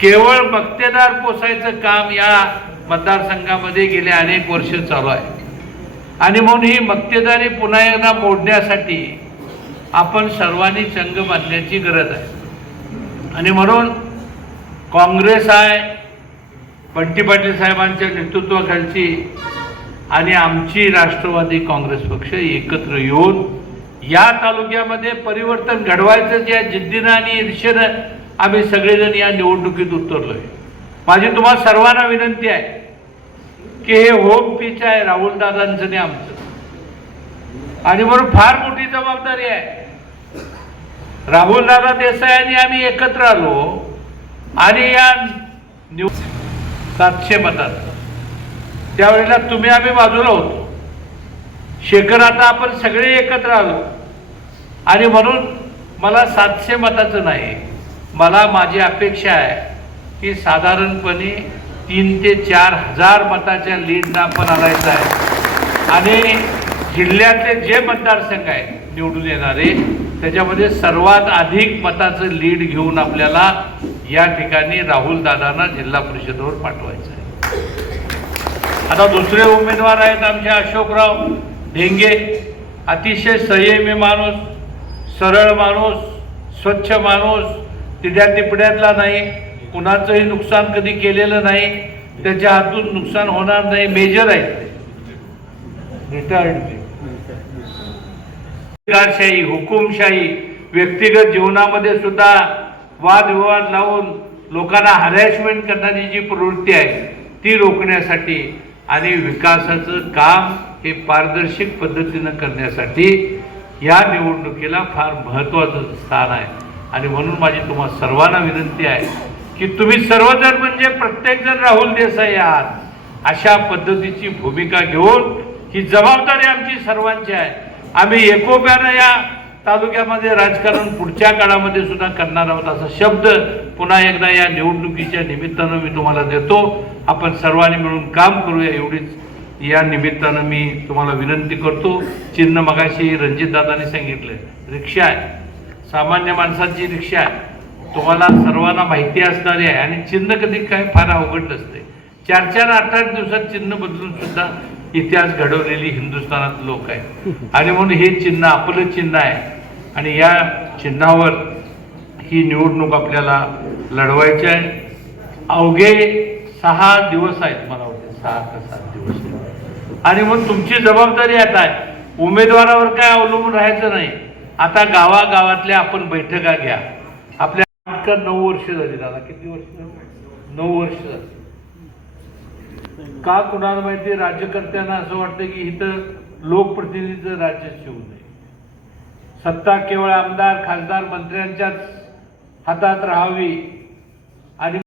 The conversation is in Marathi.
केवळ मक्तेदार पोसायचं काम या मतदारसंघामध्ये गेले अनेक वर्ष चालू आहे. आणि म्हणून ही मक्तेदारी पुन्हा एकदा मोडण्यासाठी आपण सर्वांनी संघ बांधण्याची गरज आहे. आणि म्हणून काँग्रेस आहे बंटी पाटील साहेबांच्या नेतृत्वाखालची आणि आमची राष्ट्रवादी काँग्रेस पक्ष एकत्र येऊन या तालुक्यामध्ये परिवर्तन घडवायचं ज्या जिद्दीनं आणि ईर्षेनं आम्ही सगळेजण या निवडणुकीत उतरलोय. माझी तुम्हाला सर्वांना विनंती आहे की हे होम पिच आहे राहुल दादांचं आणि आमचं. आणि म्हणून फार मोठी जबाबदारी आहे. राहुल दादा देसाई आणि आम्ही एकत्र आलो आणि या निव सातशे मतात. त्यावेळेला तुम्ही आम्ही बाजूला होतो. शेखर आता आपण सगळे एकत्र आलो. आणि म्हणून मला सातशे मताचं नाही मला माझी अपेक्षा आहे की साधारणपणे तीन ते चार हजार मताच्या लीडनं आपण आणायचं आहे. आणि जिल्ह्यातले जे मतदारसंघ आहेत निवडून येणारे त्याच्यामध्ये सर्वात अधिक मताचं लीड घेऊन आपल्याला या ठिकाणी राहुल दादांना जिल्हा परिषदेवर पाठवायचं आहे. आता दुसरे उमेदवार आहेत आमचे अशोकराव ढेंगे. अतिशय संयमी माणूस सरळ माणूस स्वच्छ माणूस तिड्या तिपड्यातला नाही कुणाचंही नुकसान कधी केलेलं नाही त्याच्या हातून नुकसान होणार नाही मेजर आहे रिटायर्ड हुकुमशाही व्यक्तिगत जीवनामध्ये सुद्धा वादविवाद लावून लोकांना हरॅशमेंट करणारी जी प्रवृत्ती आहे ती रोखण्यासाठी आणि विकासाचं काम हे पारदर्शक पद्धतीनं करण्यासाठी या निवडणुकीला फार महत्त्वाचं स्थान आहे. आणि म्हणून माझी तुम्हाला सर्वांना विनंती आहे की तुम्ही सर्वजण म्हणजे प्रत्येकजण राहुल देसाई आहात. अशा पद्धतीची भूमिका घेऊन ही जबाबदारी आमची सर्वांची आहे. आम्ही एकोप्यानं या तालुक्यामध्ये राजकारण पुढच्या काळामध्ये सुद्धा करणार आहोत असा शब्द पुन्हा एकदा या निवडणुकीच्या निमित्तानं मी तुम्हाला देतो. आपण सर्वांनी मिळून काम करूया एवढीच. या निमित्तानं मी तुम्हाला विनंती करतो. चिन्ह मगाशी रणजितदादांनी सांगितलं रिक्षा आहे. सामान्य माणसाची रिक्षा आहे. तुम्हाला सर्वांना माहिती असणारी आहे आणि चिन्ह कधी काय फार अवघड नसते. चार चार आठ आठ दिवसात चिन्ह बदलून सुद्धा इतिहास घडवलेली हिंदुस्थानात लोक आहेत. आणि म्हणून हे चिन्ह आपलं चिन्ह आहे. आणि या चिन्हावर ही निवडणूक आपल्याला लढवायची आहे. अवघे सहा दिवस आहेत मला वाटते. सहा का सात दिवस. आणि मग तुमची जबाबदारी आता आहे. उमेदवारावर काय अवलंबून राहायचं नाही. आता गावागावातल्या आपण बैठका घ्या. आपल्या इतकं नऊ वर्ष झाली दादा. किती वर्ष झाली? नऊ वर्ष झाली. का कुणाला माहिती राज्यकर्त्यांना असं वाटतं की इथं लोकप्रतिनिधीचं राज्य शिवू नये. सत्ता केवळ आमदार खासदार मंत्र्यांच्याच हातात राहावी आणि